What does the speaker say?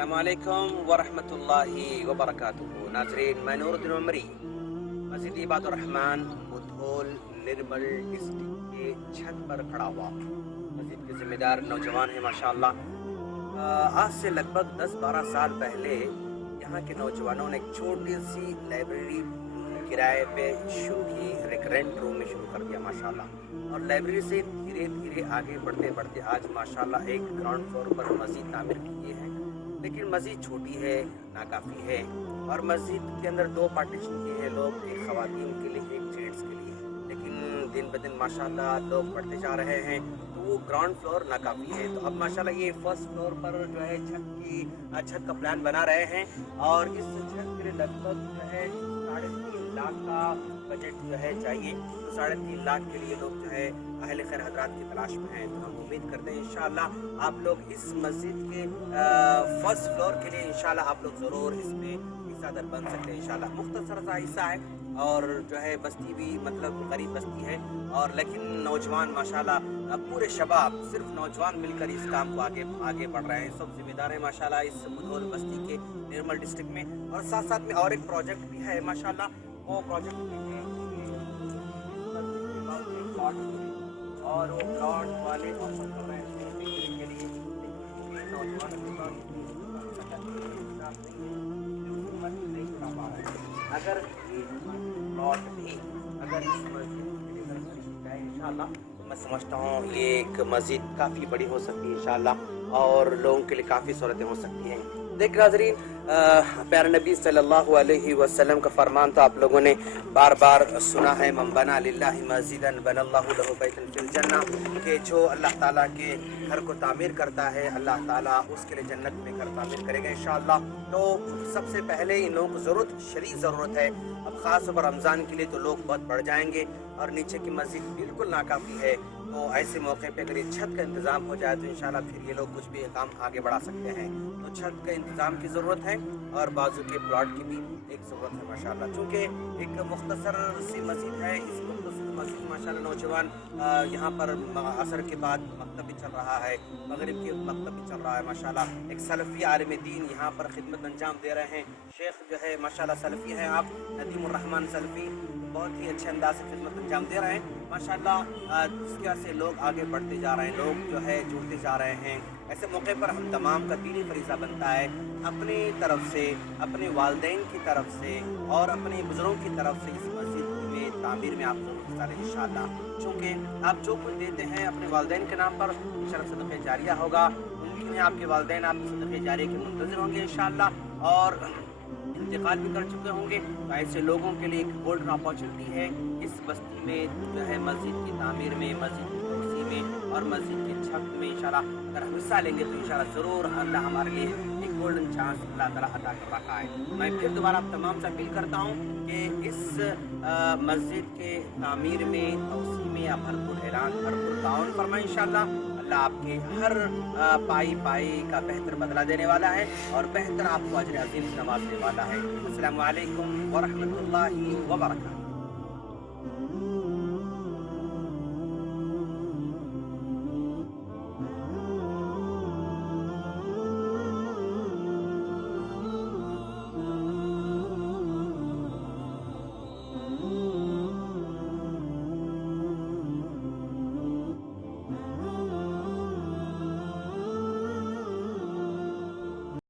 अस्सलाम वालेकुम वरहमतुल्लाहि वबरकातुहू। नाज़रीन, मैं नूरुद्दीन उमरी मस्जिद इबादुर रहमान बुधौल निर्मल डिस्ट्रिक्ट के छत पर खड़ा हुआ। मस्जिद के ज़िम्मेदार नौजवान हैं माशाअल्लाह। आज से लगभग 10-12 साल पहले यहाँ के नौजवानों ने एक छोटी सी लाइब्रेरी किराए पे शुरू की, रेंट रूम में शुरू कर दिया माशाअल्लाह। और लाइब्रेरी से धीरे धीरे आगे बढ़ते बढ़ते आज माशाअल्लाह एक ग्राउंड फ्लोर पर मस्जिद तामीर किए हैं। लेकिन मस्जिद छोटी है, नाकाफ़ी है और मस्जिद के अंदर 2 पार्टीशन किए हैं, लोग एक ख़वातीन के लिए एक जेंट्स के लिए। लेकिन दिन ब दिन माशाअल्लाह लोग बढ़ते जा रहे हैं तो वो ग्राउंड फ्लोर नाकाफ़ी है। तो अब माशाअल्लाह ये फर्स्ट फ्लोर पर जो है छत का प्लान बना रहे हैं और इस छत के लिए लगभग जो है 3.5 लाख का बजट जो है चाहिए। तो 3.5 लाख के लिए लोग जो है अहले खैर हज़रात की तलाश में हैं। तो हम उम्मीद करते हैं इंशाअल्लाह आप लोग इस मस्जिद के फर्स्ट फ्लोर के लिए इंशाअल्लाह आप लोग ज़रूर इसमें हिस्सेदार बन सकते हैं इंशाअल्लाह। मुख्तसर सा हिस्सा है और जो है बस्ती भी मतलब गरीब बस्ती है और लेकिन नौजवान माशाल्लाह पूरे शबाब सिर्फ नौजवान मिलकर इस काम को आगे बढ़ रहे हैं। सब जिम्मेदार हैं माशाल्लाह इस बुधौल बस्ती के निर्मल डिस्ट्रिक्ट में। और साथ साथ में और एक प्रोजेक्ट भी है माशाल्लाह, वो प्रोजेक्ट भी है और वो प्लॉट वाले ऑफर कर रहे हैं बिक्री के लिए। नौजवान के पास नहीं कर पा रहे हैं। अगर ये प्लॉट भी अगर इस मस्जिद के लिए खरीदी जाए इंशाअल्लाह तो मैं समझता हूँ ये एक मस्जिद काफ़ी बड़ी हो सकती है इंशाअल्लाह और लोगों के लिए काफ़ी सहूलतें हो सकती हैं। देख नाज़रीन, प्यारे नबी सल्लल्लाहु अलैहि वसल्लम का फरमान तो आप लोगों ने बार बार सुना है, मन बना लिल्लाहि मस्जिदन बनल्लाहु लहु बैतन फिल जन्नह, कि जो अल्लाह ताला के घर को तामीर करता है अल्लाह ताला उसके लिए जन्नत में घर तामीर करेगा इंशाअल्लाह। तो सबसे पहले इन लोगों को शरीर ज़रूरत है। अब ख़ास तौर पर रमज़ान के लिए तो लोग बहुत बढ़ जाएंगे और नीचे की मस्जिद बिल्कुल नाकाफ़ी है। तो ऐसे मौके पे अगर ये छत का इंतज़ाम हो जाए तो इंशाल्लाह फिर ये लोग कुछ भी काम आगे बढ़ा सकते हैं। तो छत का इंतज़ाम की ज़रूरत है और बाजू के प्लॉट की भी एक ज़रूरत है माशाल्लाह। चूँकि एक मुख्तसर सी मस्जिद है, इस मुख्तसर मस्जिद माशाल्लाह नौजवान यहाँ पर असर के बाद मकतब भी चल रहा है, मगरिब के मकतब भी चल रहा है माशाल्लाह। एक सलफ़ी आलिम दीन यहाँ पर खिदमत अंजाम दे रहे हैं। शेख जो है माशाल्लाह सलफ़ी हैं आप, नदीमुर रहमान सलफ़ी, बहुत ही अच्छे अंदाज से खिदमत अंजाम दे रहे हैं माशाल्लाह। जिसकी वजह से लोग आगे बढ़ते जा रहे हैं, लोग जो है जुड़ते जा रहे हैं। ऐसे मौके पर हम तमाम का दीनी फरीज़ा बनता है अपनी तरफ से, अपने वालिदैन की तरफ से और अपने बुज़ुर्गों की तरफ से इस मस्जिद में तामीर में आप ज़रूर हिस्सा लें इंशाअल्लाह। चूँकि आप जो कुछ देते हैं अपने वालिदैन के नाम पर इंशाअल्लाह सदक़े जारिया होगा। मुमकिन है आपके वालिदैन आपके सदक़े जारिया के मुंतज़िर होंगे इंशाअल्लाह और इंतकाल भी कर चुके होंगे। तो ऐसे लोगों के लिए एक गोल्डन अपॉर्चुनिटी है इस बस्ती में जो है मस्जिद की तामीर में, मस्जिद की तोसी में और मस्जिद के छत में इंशाल्लाह अगर हम हिस्सा लेंगे तो इंशाल्लाह ज़रूर अल्लाह हमारे लिए एक गोल्डन चांस अल्लाह ताला अता कर रखा है। मैं फिर दोबारा आप तमाम से अपील करता हूँ कि इस मस्जिद के तामीर में, तोसी में आप भरपूर ऐलान, भरपूर ताउन फरमाएं इंशाल्लाह। अल्लाह आपके हर पाई का बेहतर बदला देने वाला है और बेहतर आपको अजर अज़ीम नवाज़ने वाला है। अस्सलामु अलैकुम व रहमतुल्लाहि व बरकातहू।